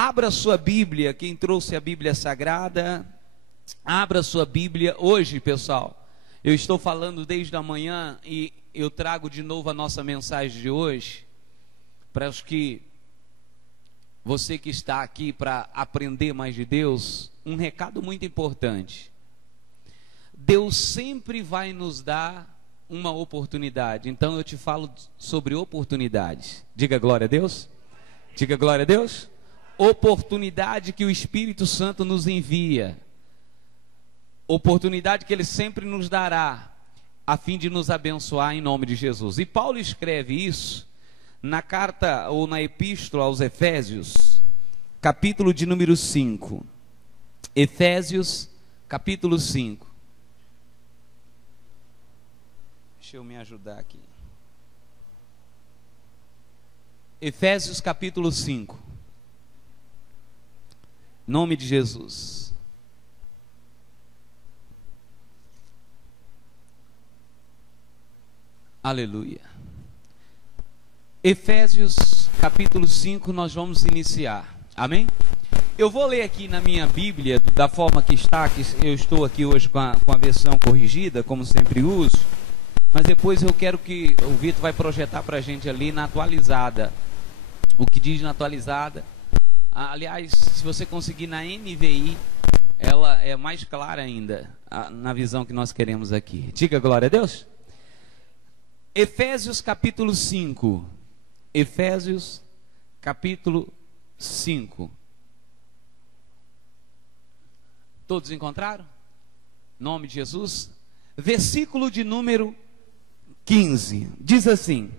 Abra sua Bíblia, quem trouxe a Bíblia Sagrada, abra sua Bíblia. Hoje, pessoal, eu estou falando desde a manhã e eu trago de novo a nossa mensagem de hoje, para os que, você que está aqui para aprender mais de Deus, um recado muito importante. Deus sempre vai nos dar uma oportunidade, então eu te falo sobre oportunidades. Diga glória a Deus. Diga glória a Deus. Oportunidade que o Espírito Santo nos envia, oportunidade que Ele sempre nos dará, a fim de nos abençoar em nome de Jesus. E Paulo escreve isso na carta ou na epístola aos Efésios, capítulo de número 5. Efésios, capítulo 5. Deixa eu me ajudar aqui. Efésios, capítulo 5. Nome de Jesus. Aleluia. Efésios capítulo 5, nós vamos iniciar. Amém? Eu vou ler aqui na minha Bíblia, da forma que está, que eu estou aqui hoje com a versão corrigida, como sempre uso. Mas depois eu quero que o Vitor vai projetar para a gente ali na atualizada. O que diz na atualizada. Aliás, se você conseguir na NVI, ela é mais clara ainda na visão que nós queremos aqui. Diga glória a Deus. Efésios capítulo 5. Efésios capítulo 5. Todos encontraram? Nome de Jesus. Versículo de número 15. Diz assim: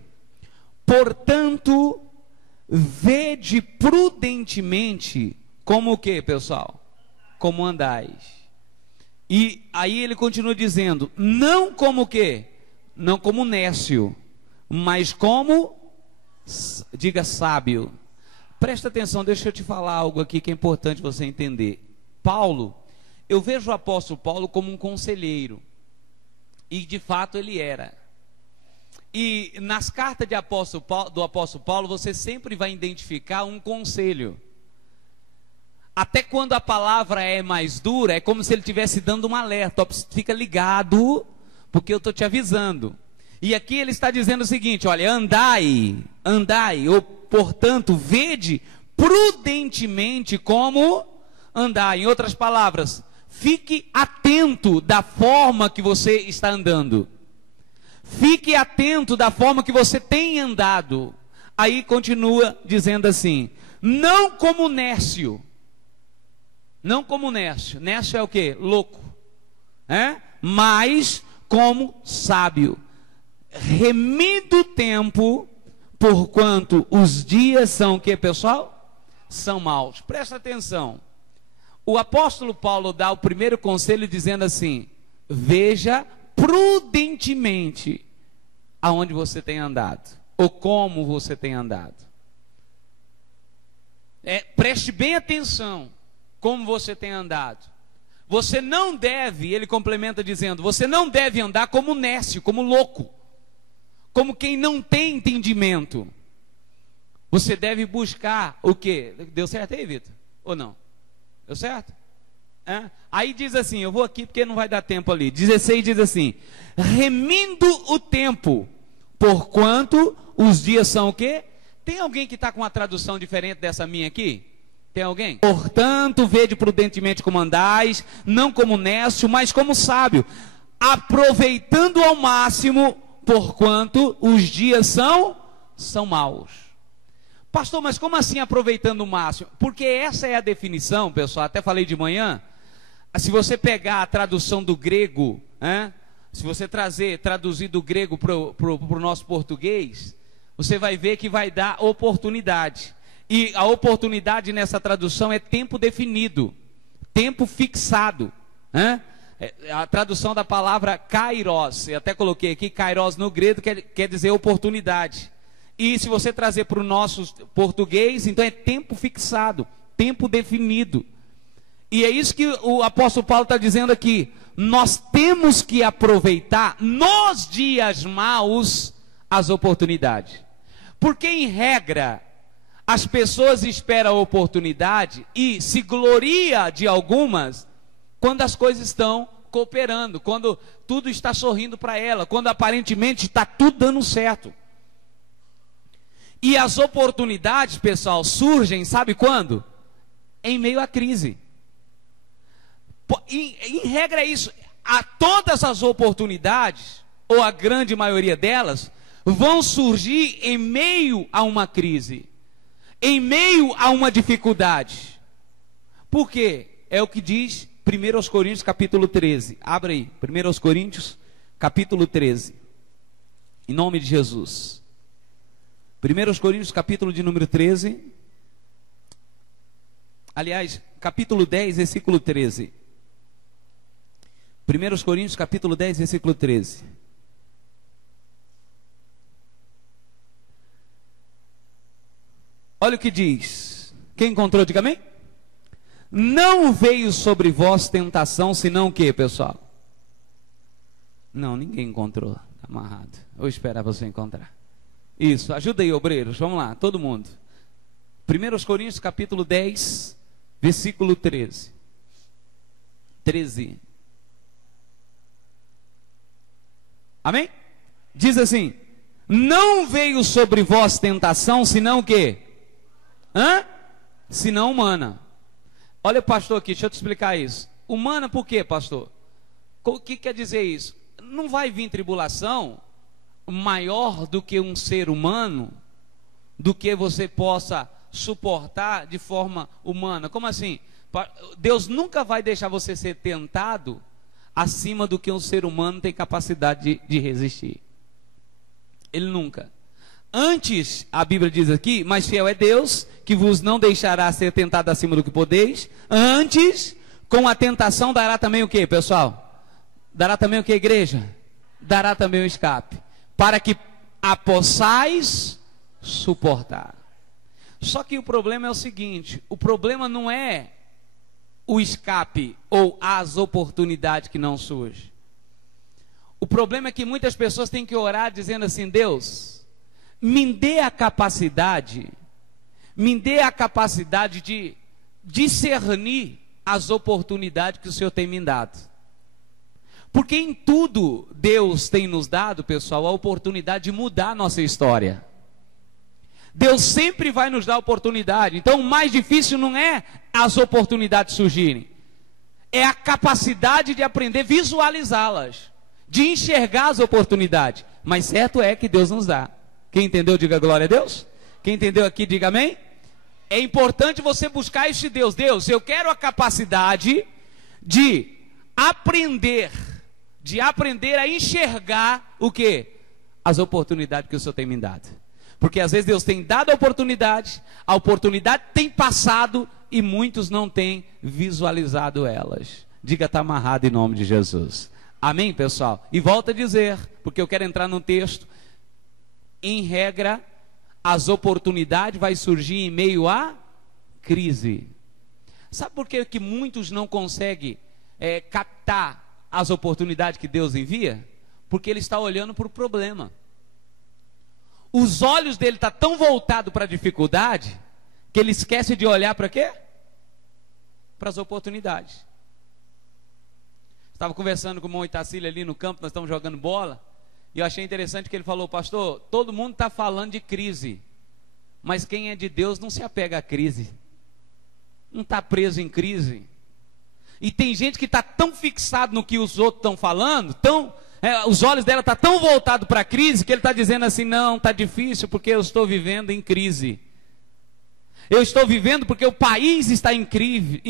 portanto, vede prudentemente como o que, pessoal? Como andais. E aí ele continua dizendo, não como o que? Não como nécio, mas como, diga, sábio. Presta atenção, deixa eu te falar algo aqui que é importante você entender. Paulo, eu vejo o apóstolo Paulo como um conselheiro, e de fato ele era. E nas cartas do apóstolo Paulo, você sempre vai identificar um conselho. Até quando a palavra é mais dura, é como se ele estivesse dando um alerta. Ó, fica ligado, porque eu estou te avisando. E aqui ele está dizendo o seguinte, olha, andai, ou portanto, vede prudentemente como andai. Em outras palavras, fique atento da forma que você está andando. Fique atento da forma que você tem andado. Aí continua dizendo assim, não como nécio. Não como nécio. Nécio é o quê? Louco. Mas como sábio. Remido o tempo, porquanto os dias são o que, pessoal? São maus. Presta atenção. O apóstolo Paulo dá o primeiro conselho dizendo assim, veja prudentemente aonde você tem andado, ou como você tem andado. Preste bem atenção como você tem andado. Você não deve, ele complementa dizendo, você não deve andar como nécio, como louco, como quem não tem entendimento. Você deve buscar o quê? Deu certo aí, Vitor? Ou não? Deu certo? Aí diz assim, eu vou aqui porque não vai dar tempo ali. 16 diz assim, remindo o tempo, porquanto os dias são o quê? Tem alguém que está com uma tradução diferente dessa minha aqui? Tem alguém? Portanto, vede prudentemente como andais, não como nécio, mas como sábio, aproveitando ao máximo, porquanto os dias são maus. Pastor, mas como assim aproveitando o máximo? Porque essa é a definição, pessoal, até falei de manhã. Se você pegar a tradução do grego, se você traduzir do grego para o nosso português, você vai ver que vai dar oportunidade. E a oportunidade nessa tradução é tempo definido, tempo fixado. A tradução da palavra kairos, eu até coloquei aqui, kairos no grego quer dizer oportunidade. E se você trazer para o nosso português, então é tempo fixado, tempo definido. E é isso que o apóstolo Paulo está dizendo aqui. Nós temos que aproveitar nos dias maus as oportunidades. Porque em regra, as pessoas esperam a oportunidade e se gloria de algumas quando as coisas estão cooperando, quando tudo está sorrindo para ela, quando aparentemente está tudo dando certo. E as oportunidades, pessoal, surgem, sabe quando? Em meio à crise. Em regra é isso, todas as oportunidades, ou a grande maioria delas, vão surgir em meio a uma crise, em meio a uma dificuldade. Por quê? É o que diz 1 Coríntios capítulo 13. Abra aí, 1 Coríntios capítulo 13. Em nome de Jesus. 1 Coríntios capítulo de número 13. Aliás, capítulo 10, versículo 13. 1 Coríntios capítulo 10, versículo 13. Olha o que diz. Quem encontrou, diga amém. Não veio sobre vós tentação, senão o que, pessoal? Não, ninguém encontrou. Está amarrado. Eu esperava você encontrar. Isso, ajuda aí, obreiros. Vamos lá, todo mundo. 1 Coríntios capítulo 10, versículo 13. 13. Amém? Diz assim: não veio sobre vós tentação, senão o quê? Senão humana. Olha, pastor, aqui, deixa eu te explicar isso. Humana por quê, pastor? O que quer dizer isso? Não vai vir tribulação maior do que um ser humano, do que você possa suportar de forma humana. Como assim? Deus nunca vai deixar você ser tentado acima do que um ser humano tem capacidade de resistir. Ele nunca. Antes, a Bíblia diz aqui, mas fiel é Deus, que vos não deixará ser tentado acima do que podeis. Antes, com a tentação dará também o que, pessoal? Dará também o que, igreja? Dará também o escape, para que a possais suportar. Só que o problema é o seguinte, o problema não é o escape ou as oportunidades que não surgem. O problema é que muitas pessoas têm que orar dizendo assim: Deus, me dê a capacidade de discernir as oportunidades que o Senhor tem me dado. Porque em tudo Deus tem nos dado, pessoal, a oportunidade de mudar a nossa história. Deus sempre vai nos dar oportunidade. Então o mais difícil não é as oportunidades surgirem, é a capacidade de aprender a visualizá-las, de enxergar as oportunidades. Mas certo é que Deus nos dá. Quem entendeu, diga glória a Deus. Quem entendeu aqui, diga amém. É importante você buscar este Deus. Deus, eu quero a capacidade de aprender a enxergar o que? As oportunidades que o Senhor tem me dado. Porque às vezes Deus tem dado a oportunidade tem passado e muitos não têm visualizado elas. Diga, está amarrado em nome de Jesus. Amém, pessoal? E volto a dizer, porque eu quero entrar num texto. Em regra, as oportunidades vai surgir em meio à crise. Sabe por que muitos não conseguem captar as oportunidades que Deus envia? Porque ele está olhando para o problema. Os olhos dele estão tão voltados para a dificuldade, que ele esquece de olhar para quê? Para as oportunidades. Estava conversando com o irmão Itacílio ali no campo, nós estamos jogando bola, e eu achei interessante que ele falou: pastor, todo mundo está falando de crise, mas quem é de Deus não se apega à crise, não está preso em crise. E tem gente que está tão fixado no que os outros estão falando, os olhos dela estão tão voltados para a crise, que ele está dizendo assim: não, está difícil porque eu estou vivendo em crise. Eu estou vivendo porque o país está em crise,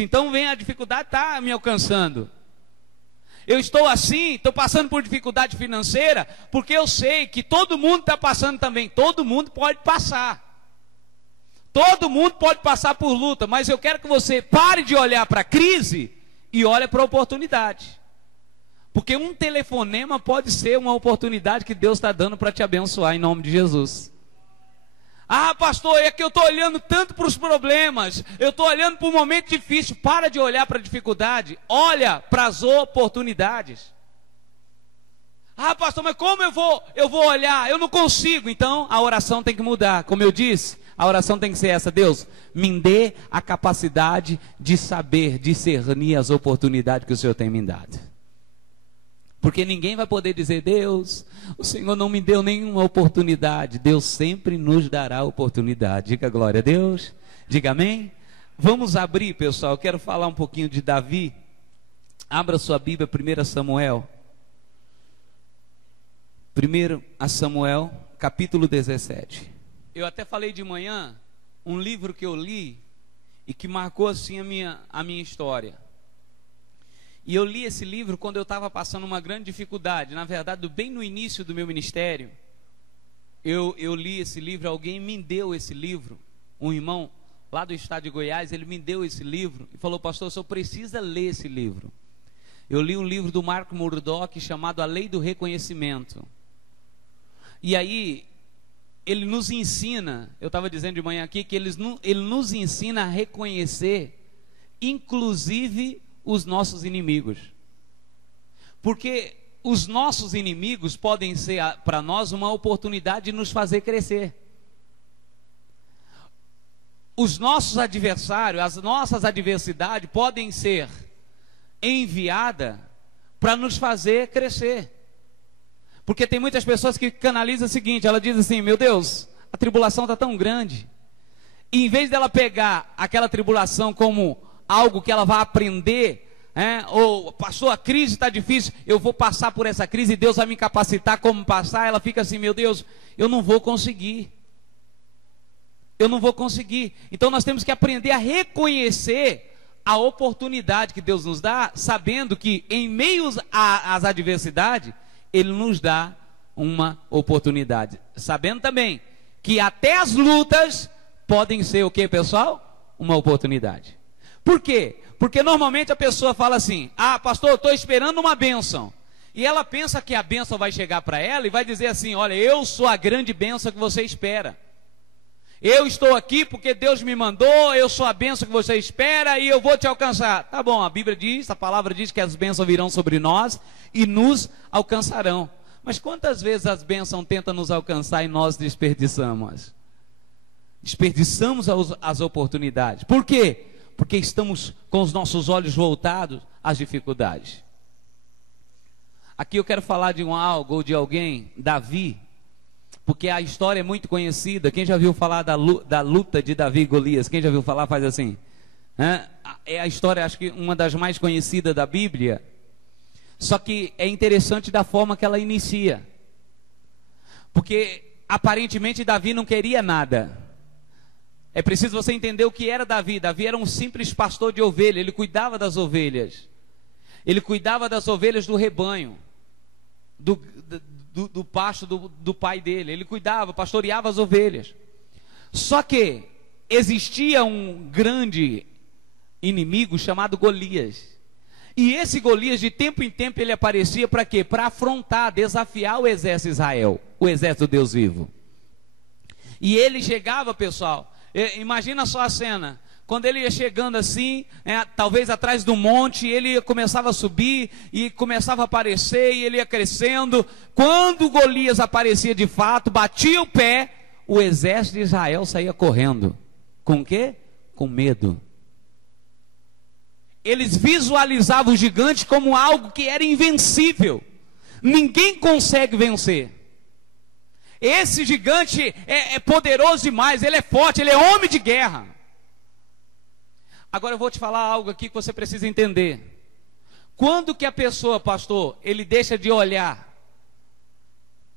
então vem a dificuldade, está me alcançando. Eu estou assim, estou passando por dificuldade financeira, porque eu sei que todo mundo está passando também. Todo mundo pode passar. Todo mundo pode passar por luta, mas eu quero que você pare de olhar para a crise e olhe para a oportunidade. Porque um telefonema pode ser uma oportunidade que Deus está dando para te abençoar em nome de Jesus. Ah, pastor, é que eu estou olhando tanto para os problemas, eu estou olhando para um momento difícil. Para de olhar para a dificuldade, olha para as oportunidades. Ah, pastor, mas como eu vou olhar? Eu não consigo. Então a oração tem que mudar. Como eu disse, A oração tem que ser essa: Deus, me dê a capacidade de saber discernir as oportunidades que o Senhor tem me dado. Porque ninguém vai poder dizer: Deus, o Senhor não me deu nenhuma oportunidade. Deus sempre nos dará oportunidade. Diga glória a Deus, diga amém. Vamos abrir, pessoal, eu quero falar um pouquinho de Davi. Abra sua Bíblia, 1 Samuel. 1 Samuel, capítulo 17. Eu até falei de manhã, um livro que eu li e que marcou assim a minha história. E eu li esse livro quando eu estava passando uma grande dificuldade. Na verdade, bem no início do meu ministério, eu li esse livro, alguém me deu esse livro, um irmão lá do estado de Goiás, ele me deu esse livro e falou: pastor, o senhor precisa ler esse livro. Eu li um livro do Mark Murdock chamado A Lei do Reconhecimento. E aí, ele nos ensina, eu estava dizendo de manhã aqui, que ele nos ensina a reconhecer, inclusive, os nossos inimigos. Porque os nossos inimigos podem ser para nós uma oportunidade de nos fazer crescer. Os nossos adversários, as nossas adversidades podem ser enviadas para nos fazer crescer. Porque tem muitas pessoas que canalizam o seguinte: ela diz assim: meu Deus, a tribulação está tão grande, e em vez dela pegar aquela tribulação como algo que ela vai aprender, ou pastor, a crise está difícil, eu vou passar por essa crise e Deus vai me capacitar como passar, ela fica assim: meu Deus, eu não vou conseguir. Eu não vou conseguir. Então nós temos que aprender a reconhecer a oportunidade que Deus nos dá, sabendo que em meio às adversidades, Ele nos dá uma oportunidade. Sabendo também que até as lutas podem ser o que, pessoal? Uma oportunidade. Por quê? Porque normalmente a pessoa fala assim: ah, pastor, eu estou esperando uma bênção. E ela pensa que a bênção vai chegar para ela e vai dizer assim: olha, eu sou a grande bênção que você espera. Eu estou aqui porque Deus me mandou, eu sou a bênção que você espera e eu vou te alcançar. Tá bom, a Bíblia diz, a palavra diz que as bênçãos virão sobre nós e nos alcançarão. Mas quantas vezes as bênçãos tentam nos alcançar e nós desperdiçamos? Desperdiçamos as oportunidades. Por quê? Porque estamos com os nossos olhos voltados às dificuldades. Aqui eu quero falar de algo ou de alguém, Davi, porque a história é muito conhecida. Quem já viu falar da luta de Davi e Golias? Quem já viu falar faz assim. É a história, acho que uma das mais conhecidas da Bíblia. Só que é interessante da forma que ela inicia. Porque aparentemente Davi não queria nada. É preciso você entender o que era Davi. Davi era um simples pastor de ovelha. Ele cuidava das ovelhas. Ele cuidava das ovelhas do rebanho. Do pasto do pai dele. Ele cuidava, pastoreava as ovelhas. Só que existia um grande inimigo chamado Golias. E esse Golias, de tempo em tempo, ele aparecia para quê? Para afrontar, desafiar o exército de Israel, o exército do Deus vivo. E ele chegava, pessoal, imagina só a cena. Quando ele ia chegando assim, talvez atrás do monte, ele começava a subir e começava a aparecer, e ele ia crescendo. Quando Golias aparecia de fato, batia o pé, o exército de Israel saía correndo. Com o quê? Com medo. Eles visualizavam o gigante como algo que era invencível. Ninguém consegue vencer. Esse gigante é poderoso demais, ele é forte, ele é homem de guerra. Agora eu vou te falar algo aqui que você precisa entender. Quando que a pessoa, pastor, ele deixa de olhar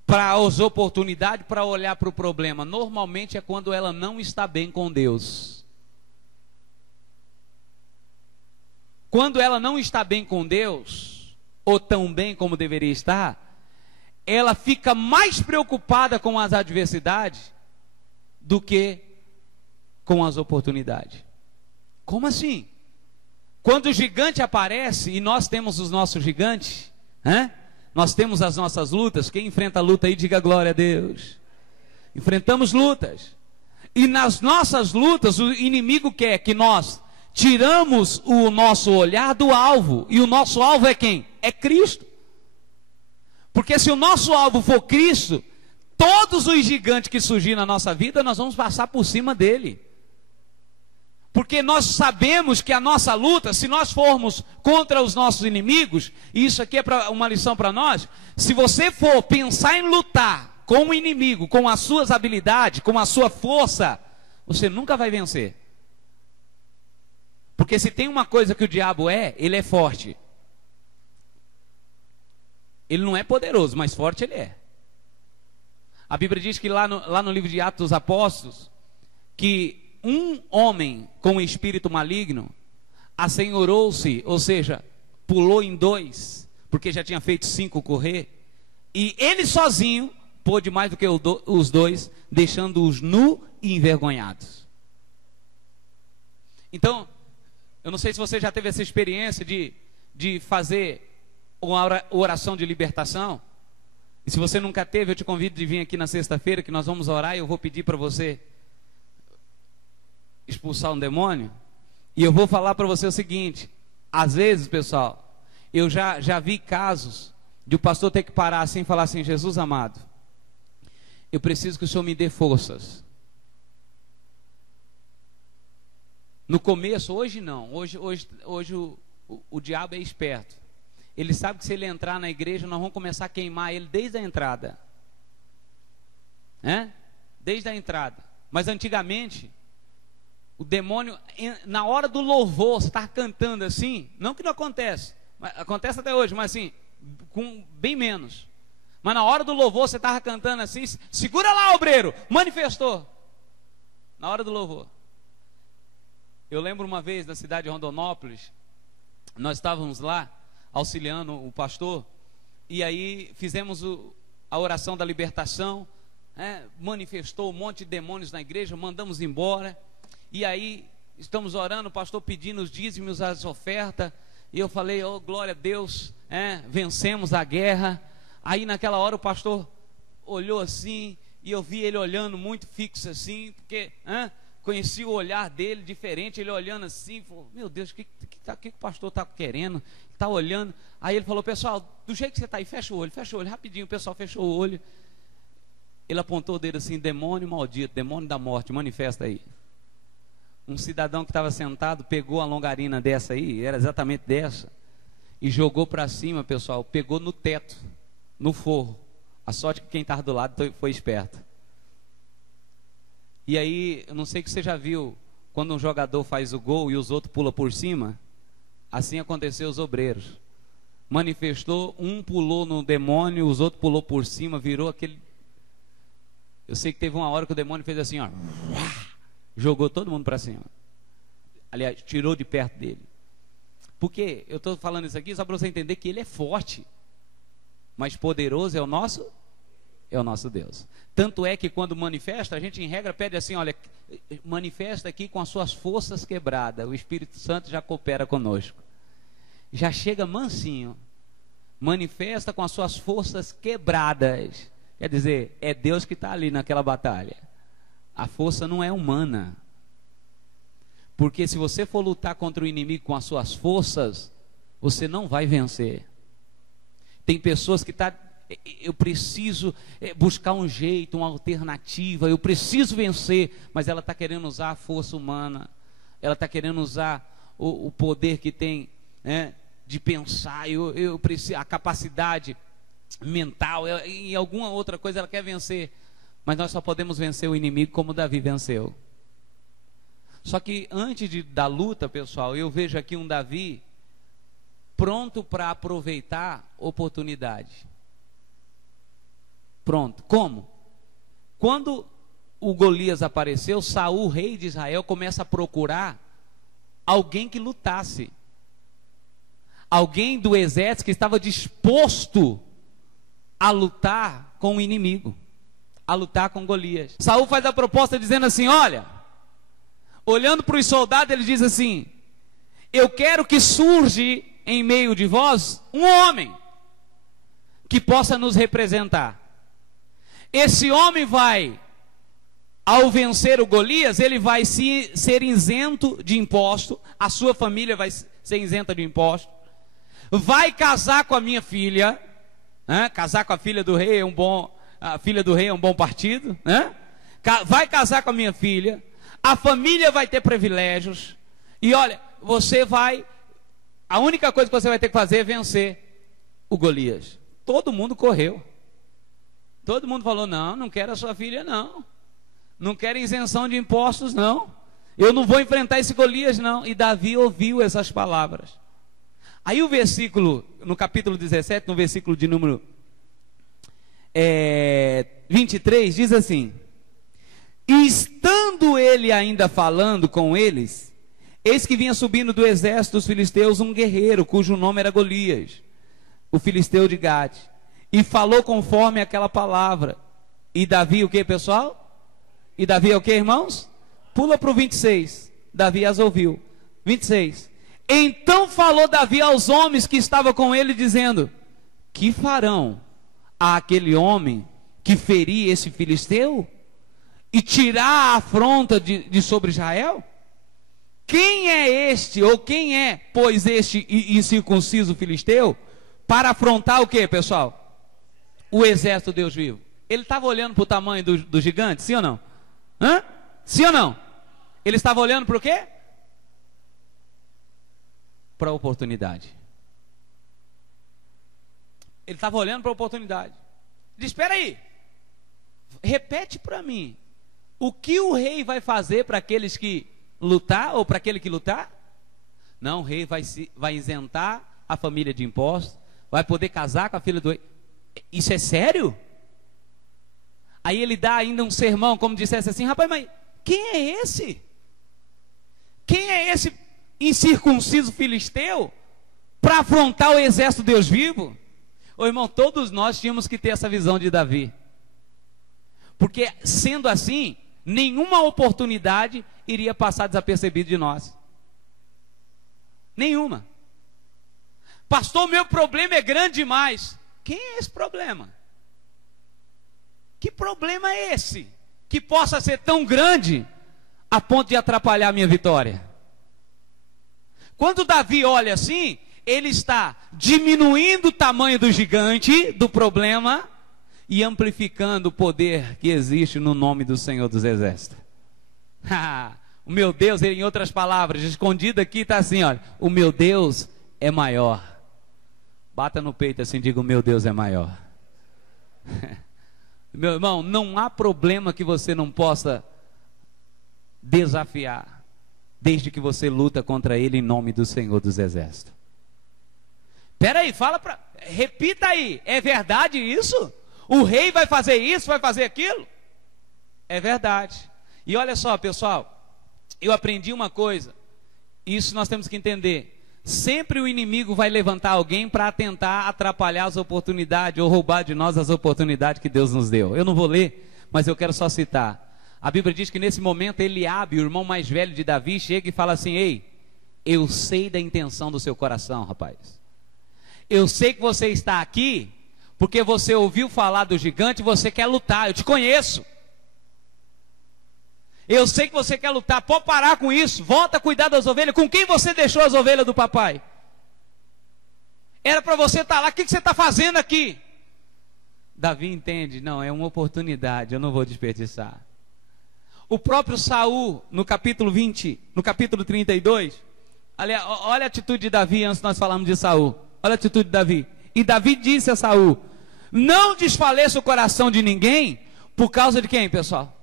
para as oportunidades, para olhar para o problema? Normalmente é quando ela não está bem com Deus. Quando ela não está bem com Deus, ou tão bem como deveria estar, ela fica mais preocupada com as adversidades do que com as oportunidades. Como assim? Quando o gigante aparece, e nós temos os nossos gigantes, nós temos as nossas lutas. Quem enfrenta a luta aí, diga glória a Deus. Enfrentamos lutas. E nas nossas lutas, o inimigo quer que nós tiramos o nosso olhar do alvo. E o nosso alvo é quem? É Cristo. Porque se o nosso alvo for Cristo, Todos os gigantes que surgirem na nossa vida, nós vamos passar por cima dele. Porque nós sabemos que a nossa luta, se nós formos contra os nossos inimigos, e isso aqui é uma lição para nós, se você for pensar em lutar com o inimigo, com as suas habilidades, com a sua força, você nunca vai vencer. Porque se tem uma coisa que o diabo ele é forte. Ele não é poderoso, mas forte ele é. A Bíblia diz que lá no livro de Atos dos Apóstolos, que um homem com um espírito maligno assenhorou-se, ou seja, pulou em 2, porque já tinha feito 5 correr, e ele sozinho pôde mais do que os 2, deixando-os nu e envergonhados. Então, eu não sei se você já teve essa experiência de fazer uma oração de libertação. E se você nunca teve, eu te convido de vir aqui na sexta-feira, que nós vamos orar, e eu vou pedir para você expulsar um demônio. E eu vou falar para você o seguinte: às vezes, pessoal, eu já vi casos de o pastor ter que parar assim e falar assim: Jesus amado, eu preciso que o Senhor me dê forças. No começo, hoje não, hoje o diabo é esperto. Ele sabe que se ele entrar na igreja, nós vamos começar a queimar ele desde a entrada. Desde a entrada. Mas antigamente, o demônio, na hora do louvor, você estava cantando assim, não que não acontece, acontece até hoje, mas assim, com bem menos. Mas na hora do louvor, você estava cantando assim, segura lá, obreiro, manifestou. Na hora do louvor. Eu lembro uma vez na cidade de Rondonópolis, nós estávamos lá, auxiliando o pastor, e aí fizemos a oração da libertação, manifestou um monte de demônios na igreja, mandamos embora, e aí estamos orando, o pastor pedindo os dízimos, as ofertas, e eu falei: oh glória a Deus, vencemos a guerra. Aí naquela hora o pastor olhou assim, e eu vi ele olhando muito fixo assim, porque conheci o olhar dele diferente, ele olhando assim, falou: meu Deus, o que o pastor está querendo? Está olhando. Aí ele falou: pessoal, do jeito que você está aí, fecha o olho, rapidinho. O pessoal fechou o olho. Ele apontou o dedo assim: demônio maldito, demônio da morte, manifesta aí. Um cidadão que estava sentado pegou a longarina dessa aí, era exatamente dessa, e jogou para cima, pessoal, pegou no teto, no forro. A sorte que quem estava do lado foi esperto. E aí, eu não sei que você já viu, quando um jogador faz o gol e os outros pulam por cima, assim aconteceu os obreiros. Manifestou, um pulou no demônio, os outros pulou por cima, virou aquele... Eu sei que teve uma hora que o demônio fez assim, ó, jogou todo mundo para cima. Aliás, tirou de perto dele. Por quê? Eu estou falando isso aqui só para você entender que ele é forte, mas poderoso é o nosso Deus. Tanto é que quando manifesta, a gente em regra pede assim: olha, manifesta aqui com as suas forças quebradas. O Espírito Santo já coopera conosco. Já chega mansinho. Manifesta com as suas forças quebradas. Quer dizer, é Deus que está ali naquela batalha. A força não é humana. Porque se você for lutar contra o inimigo com as suas forças, você não vai vencer. Tem pessoas que eu preciso buscar um jeito, uma alternativa, eu preciso vencer, mas ela está querendo usar a força humana, ela está querendo usar o poder que tem de pensar, eu preciso, a capacidade mental, em alguma outra coisa ela quer vencer, mas nós só podemos vencer o inimigo como Davi venceu. Só que antes da luta, pessoal, eu vejo aqui um Davi pronto para aproveitar oportunidade. Pronto. Como? Quando o Golias apareceu, Saul, rei de Israel, começa a procurar alguém que lutasse. Alguém do exército que estava disposto a lutar com o inimigo, a lutar com Golias. Saul faz a proposta dizendo assim: olha, olhando para os soldados, ele diz assim: eu quero que surja em meio de vós um homem que possa nos representar. Esse homem vai, ao vencer o Golias, ele vai ser isento de imposto, a sua família vai ser isenta de imposto, vai casar com a minha filha, casar com a filha do rei a filha do rei é um bom partido, né? Vai casar com a minha filha, a família vai ter privilégios, e olha, a única coisa que você vai ter que fazer é vencer o Golias. Todo mundo correu. Todo mundo falou, não quero a sua filha não. Não quero isenção de impostos não. Eu não vou enfrentar esse Golias não. E Davi ouviu essas palavras. Aí o versículo, no capítulo 17, no versículo de número 23, diz assim: e estando ele ainda falando com eles, eis que vinha subindo do exército dos filisteus um guerreiro, cujo nome era Golias, o filisteu de Gade, e falou conforme aquela palavra. E Davi o que, pessoal? E Davi é o que, irmãos? Pula para o 26. Davi as ouviu. 26. Então falou Davi aos homens que estavam com ele, dizendo: que farão àquele homem que ferir esse filisteu e tirar a afronta de sobre Israel? Quem é este, ou quem é, pois, este incircunciso filisteu, para afrontar o que, pessoal? O exército de Deus vivo. Ele estava olhando para o tamanho do gigante, sim ou não? Hã? Sim ou não? Ele estava olhando para o quê? Para a oportunidade. Ele estava olhando para a oportunidade. Diz, espera aí, repete para mim, o que o rei vai fazer para aqueles que lutar, ou para aquele que lutar? Não, o rei vai isentar a família de impostos, vai poder casar com a filha do rei. Isso é sério? Aí ele dá ainda um sermão, como dissesse assim, rapaz, mas quem é esse? Quem é esse incircunciso filisteu para afrontar o exército de Deus vivo? Ô irmão, todos nós tínhamos que ter essa visão de Davi, porque sendo assim, nenhuma oportunidade iria passar desapercebida de nós. Nenhuma. Pastor, meu problema é grande demais. Quem é esse problema? Que problema é esse que possa ser tão grande a ponto de atrapalhar a minha vitória? Quando Davi olha assim, ele está diminuindo o tamanho do gigante, do problema, e amplificando o poder que existe no nome do Senhor dos Exércitos. O meu Deus, em outras palavras, escondido aqui está assim, olha, o meu Deus é maior. Bata no peito assim, diga, o meu Deus é maior. Meu irmão, não há problema que você não possa desafiar, desde que você luta contra ele em nome do Senhor dos Exércitos. Espera aí, repita aí, é verdade isso? O rei vai fazer isso, vai fazer aquilo? É verdade. E olha só, pessoal, eu aprendi uma coisa, isso nós temos que entender. Sempre o inimigo vai levantar alguém para tentar atrapalhar as oportunidades ou roubar de nós as oportunidades que Deus nos deu. Eu não vou ler, mas eu quero só citar. A Bíblia diz que nesse momento Eliabe, o irmão mais velho de Davi, chega e fala assim: ei, eu sei da intenção do seu coração, rapaz. Eu sei que você está aqui porque você ouviu falar do gigante e você quer lutar. Eu te conheço. Eu sei que você quer lutar. Pode parar com isso. Volta a cuidar das ovelhas. Com quem você deixou as ovelhas do papai? Era para você estar lá. O que você está fazendo aqui? Davi entende. Não, é uma oportunidade. Eu não vou desperdiçar. O próprio Saul, no capítulo 20, no capítulo 32. Olha a atitude de Davi antes de nós falarmos de Saul. Olha a atitude de Davi. E Davi disse a Saul: não desfaleça o coração de ninguém. Por causa de quem, pessoal?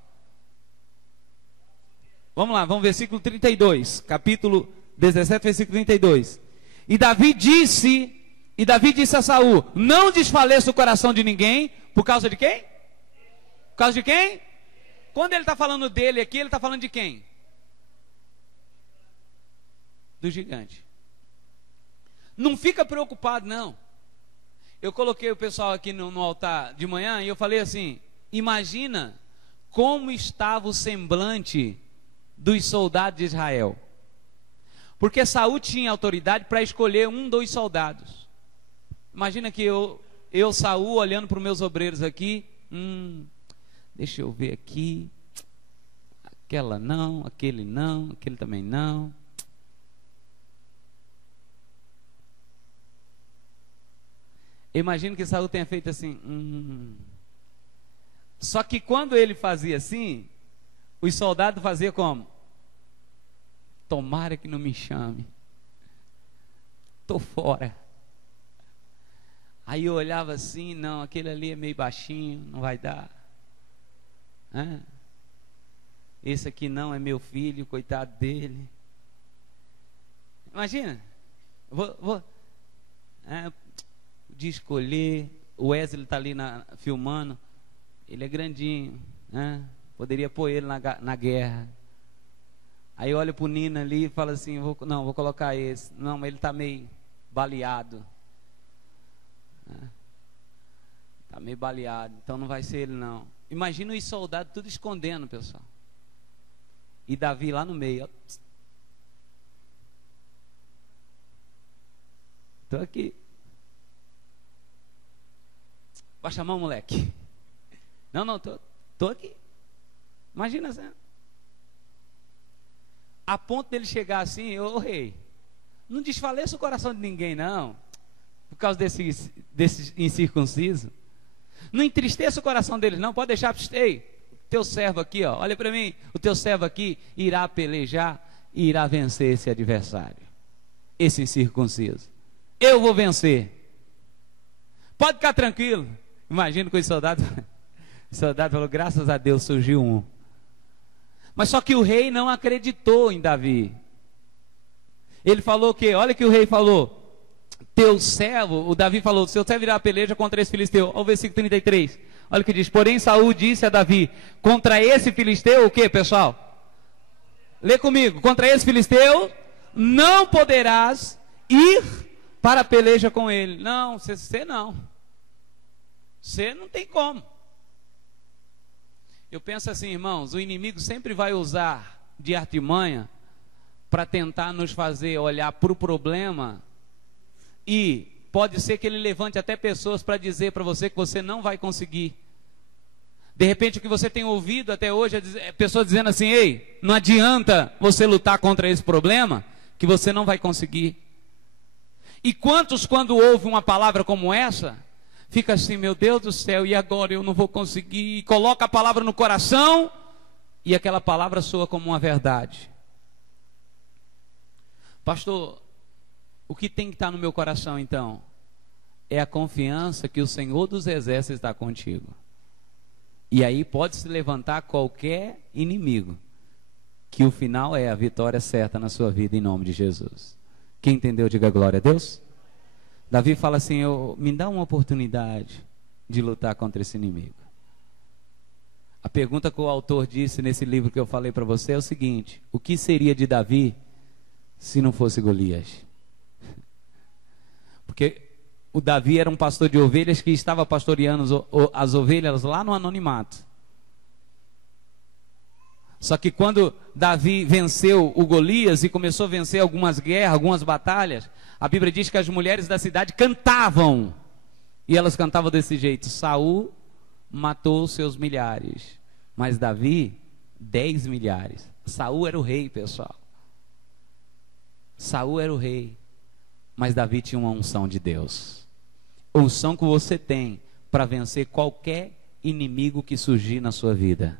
Vamos lá, vamos versículo 32, capítulo 17, versículo 32. E Davi disse a Saul: não desfaleça o coração de ninguém. Por causa de quem? Por causa de quem? Quando ele está falando dele aqui, ele está falando de quem? Do gigante. Não fica preocupado, não. Eu coloquei o pessoal aqui no altar de manhã e eu falei assim: imagina como estava o semblante dos soldados de Israel, porque Saul tinha autoridade para escolher dos soldados. Imagina que eu Saul, olhando para os meus obreiros aqui, deixa eu ver aqui, aquela não, aquele também não. Eu imagino que Saul tenha feito assim, Só que quando ele fazia assim, os soldados faziam como? Tomara que não me chame. Estou fora. Aí eu olhava assim, não, aquele ali é meio baixinho, não vai dar. Esse aqui não é meu filho, coitado dele. Imagina, de escolher, o Wesley está ali filmando, ele é grandinho, poderia pôr ele na guerra. Aí eu olho para o Nino ali e falo assim, vou colocar esse. Não, mas ele está meio baleado. Está meio baleado, então não vai ser ele não. Imagina os soldados tudo escondendo, pessoal. E Davi lá no meio. Estou aqui. Baixa a mão, moleque. Não, tô aqui. Imagina assim. A ponto dele chegar assim, ô rei, não desfaleça o coração de ninguém não, por causa desse incircunciso. Não entristeça o coração deles não, pode deixar, teu servo aqui, ó, olha para mim, o teu servo aqui irá pelejar e irá vencer esse adversário, esse incircunciso. Eu vou vencer. Pode ficar tranquilo. Imagina que o soldado falou, graças a Deus surgiu um. Mas só que o rei não acreditou em Davi. Ele falou o quê? Olha o que o rei falou. Teu servo, o Davi falou, seu servo irá a peleja contra esse filisteu. Olha o versículo 33. Olha o que diz. Porém Saul disse a Davi, contra esse filisteu, o que, pessoal? Lê comigo. Contra esse filisteu, não poderás ir para a peleja com ele. Não, você não. Você não tem como. Eu penso assim, irmãos, o inimigo sempre vai usar de artimanha para tentar nos fazer olhar para o problema, e pode ser que ele levante até pessoas para dizer para você que você não vai conseguir. De repente o que você tem ouvido até hoje é pessoas dizendo assim, ei, não adianta você lutar contra esse problema, que você não vai conseguir. E quantos, quando ouvem uma palavra como essa, fica assim, meu Deus do céu, e agora eu não vou conseguir, e coloca a palavra no coração, e aquela palavra soa como uma verdade. Pastor, o que tem que estar no meu coração então? É a confiança que o Senhor dos Exércitos está contigo. E aí pode se levantar qualquer inimigo, que o final é a vitória certa na sua vida, em nome de Jesus. Quem entendeu, diga glória a Deus. Davi fala assim, me dá uma oportunidade de lutar contra esse inimigo. A pergunta que o autor disse nesse livro que eu falei para você é o seguinte, o que seria de Davi se não fosse Golias? Porque o Davi era um pastor de ovelhas que estava pastoreando as ovelhas lá no anonimato. Só que quando Davi venceu o Golias e começou a vencer algumas guerras, algumas batalhas, a Bíblia diz que as mulheres da cidade cantavam. E elas cantavam desse jeito, Saul matou seus milhares, mas Davi 10 milhares. Saul era o rei, pessoal. Saul era o rei, mas Davi tinha uma unção de Deus. Unção que você tem para vencer qualquer inimigo que surgir na sua vida.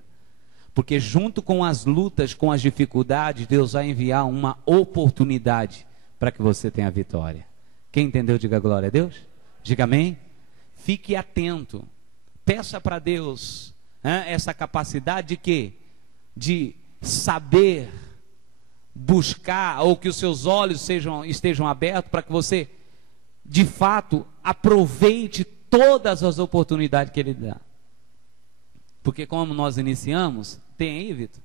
Porque junto com as lutas, com as dificuldades, Deus vai enviar uma oportunidade para que você tenha vitória. Quem entendeu, diga glória a Deus. Diga amém. Fique atento. Peça para Deus essa capacidade de quê? De saber buscar, ou que os seus olhos estejam abertos para que você, de fato, aproveite todas as oportunidades que Ele dá. Porque como nós iniciamos, tem aí, Vitor,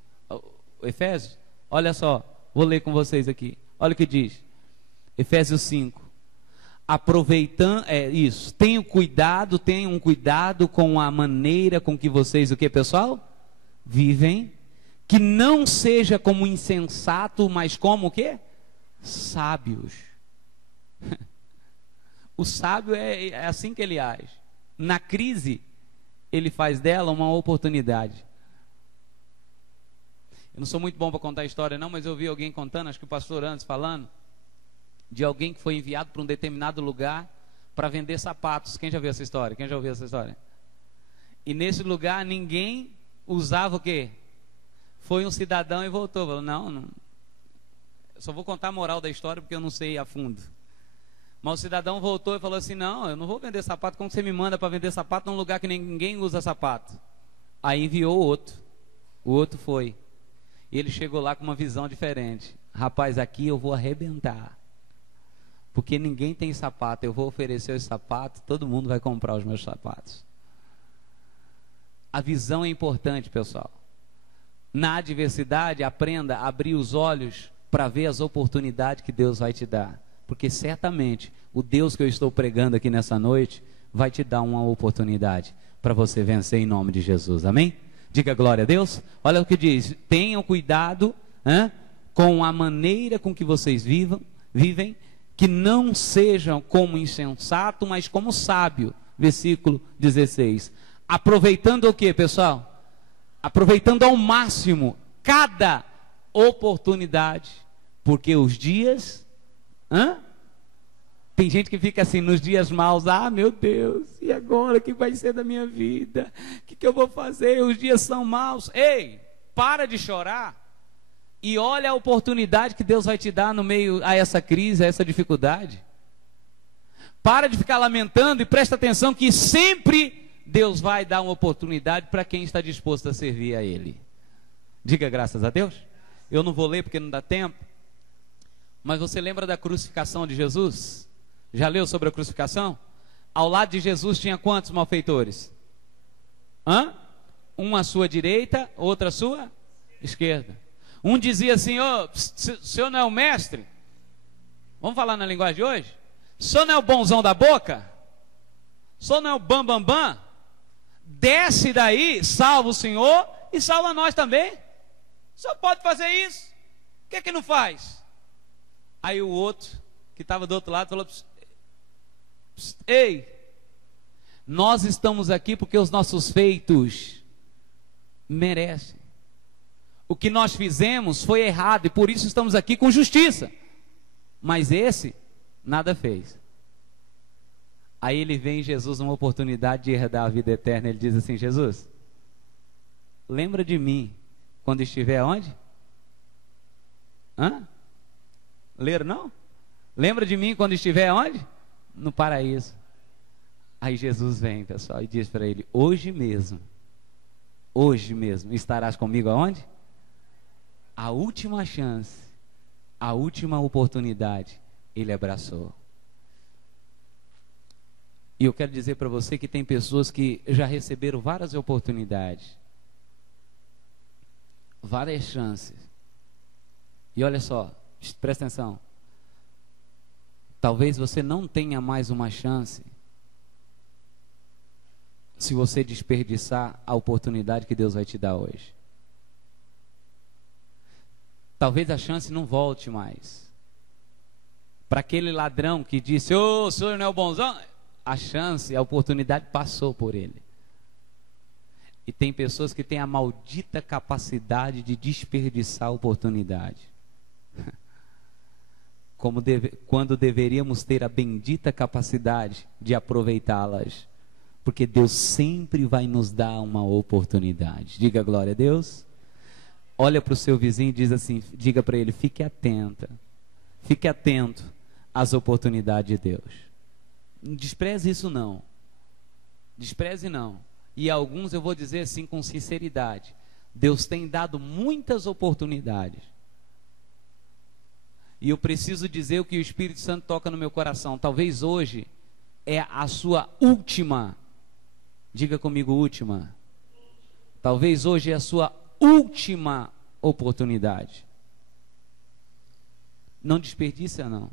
o Efésios, olha só, vou ler com vocês aqui, olha o que diz, Efésios 5, aproveitando, tenham cuidado com a maneira com que vocês, o que, pessoal? Vivem, que não seja como insensato, mas como o que? Sábios. O sábio é assim que ele age, na crise, ele faz dela uma oportunidade. Eu não sou muito bom para contar a história não, mas eu vi alguém contando, acho que o pastor antes falando, de alguém que foi enviado para um determinado lugar para vender sapatos. Quem já viu essa história? Quem já ouviu essa história? E nesse lugar ninguém usava o quê? Foi um cidadão e voltou. Falou, não, eu só vou contar a moral da história porque eu não sei a fundo. Mas o cidadão voltou e falou assim, não, eu não vou vender sapato. Como você me manda para vender sapato num lugar que ninguém usa sapato? Aí enviou o outro foi. E ele chegou lá com uma visão diferente. Rapaz, aqui eu vou arrebentar. Porque ninguém tem sapato, eu vou oferecer os sapatos, todo mundo vai comprar os meus sapatos. A visão é importante, pessoal. Na adversidade, aprenda a abrir os olhos para ver as oportunidades que Deus vai te dar. Porque certamente o Deus que eu estou pregando aqui nessa noite vai te dar uma oportunidade para você vencer em nome de Jesus. Amém? Diga glória a Deus. Olha o que diz: tenham cuidado com a maneira com que vocês vivem, que não sejam como insensato, mas como sábio. Versículo 16. Aproveitando o que, pessoal? Aproveitando ao máximo cada oportunidade, porque os dias... Tem gente que fica assim, nos dias maus, meu Deus, e agora, o que vai ser da minha vida? O que eu vou fazer? Os dias são maus. Ei, para de chorar e olha a oportunidade que Deus vai te dar no meio a essa crise, a essa dificuldade. Para de ficar lamentando e presta atenção que sempre Deus vai dar uma oportunidade para quem está disposto a servir a Ele. Diga graças a Deus. Eu não vou ler porque não dá tempo. Mas você lembra da crucificação de Jesus? Já leu sobre a crucificação? Ao lado de Jesus tinha quantos malfeitores? Um à sua direita, outro à sua esquerda. Um dizia assim, o senhor não é o mestre? Vamos falar na linguagem de hoje? O senhor não é o bonzão da boca? O senhor não é o bam? Desce daí, salva o senhor e salva nós também. O senhor pode fazer isso? Por que não faz? Aí o outro, que estava do outro lado, falou, ei, nós estamos aqui porque os nossos feitos merecem. O que nós fizemos foi errado e por isso estamos aqui com justiça. Mas esse, nada fez. Aí ele vê em Jesus uma oportunidade de herdar a vida eterna. Ele diz assim, Jesus, lembra de mim quando estiver onde? Leram não? Lembra de mim quando estiver onde? No paraíso. Aí Jesus vem, pessoal, e diz para ele, hoje mesmo, estarás comigo aonde? A última chance, a última oportunidade, ele abraçou. E eu quero dizer para você que tem pessoas que já receberam várias oportunidades, várias chances. E olha só, presta atenção. Talvez você não tenha mais uma chance se você desperdiçar a oportunidade que Deus vai te dar hoje. Talvez a chance não volte mais. Para aquele ladrão que disse, o senhor não é o bonzão, a chance, a oportunidade passou por ele. E tem pessoas que têm a maldita capacidade de desperdiçar a oportunidade. Quando deveríamos ter a bendita capacidade de aproveitá-las. Porque Deus sempre vai nos dar uma oportunidade. Diga glória a Deus. Olha para o seu vizinho e diz assim, diga para ele, fique atento às oportunidades de Deus. Não despreze isso não. Despreze não. E alguns eu vou dizer assim com sinceridade. Deus tem dado muitas oportunidades. E eu preciso dizer o que o Espírito Santo toca no meu coração. Talvez hoje é a sua última. Diga comigo, última. Talvez hoje é a sua última oportunidade. Não desperdice não.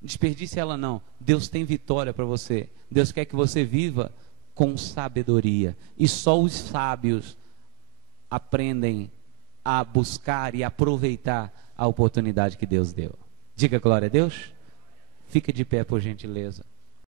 Desperdice ela não. Deus tem vitória para você. Deus quer que você viva com sabedoria. E só os sábios aprendem a buscar e aproveitar a oportunidade que Deus deu. Diga glória a Deus. Fica de pé, por gentileza.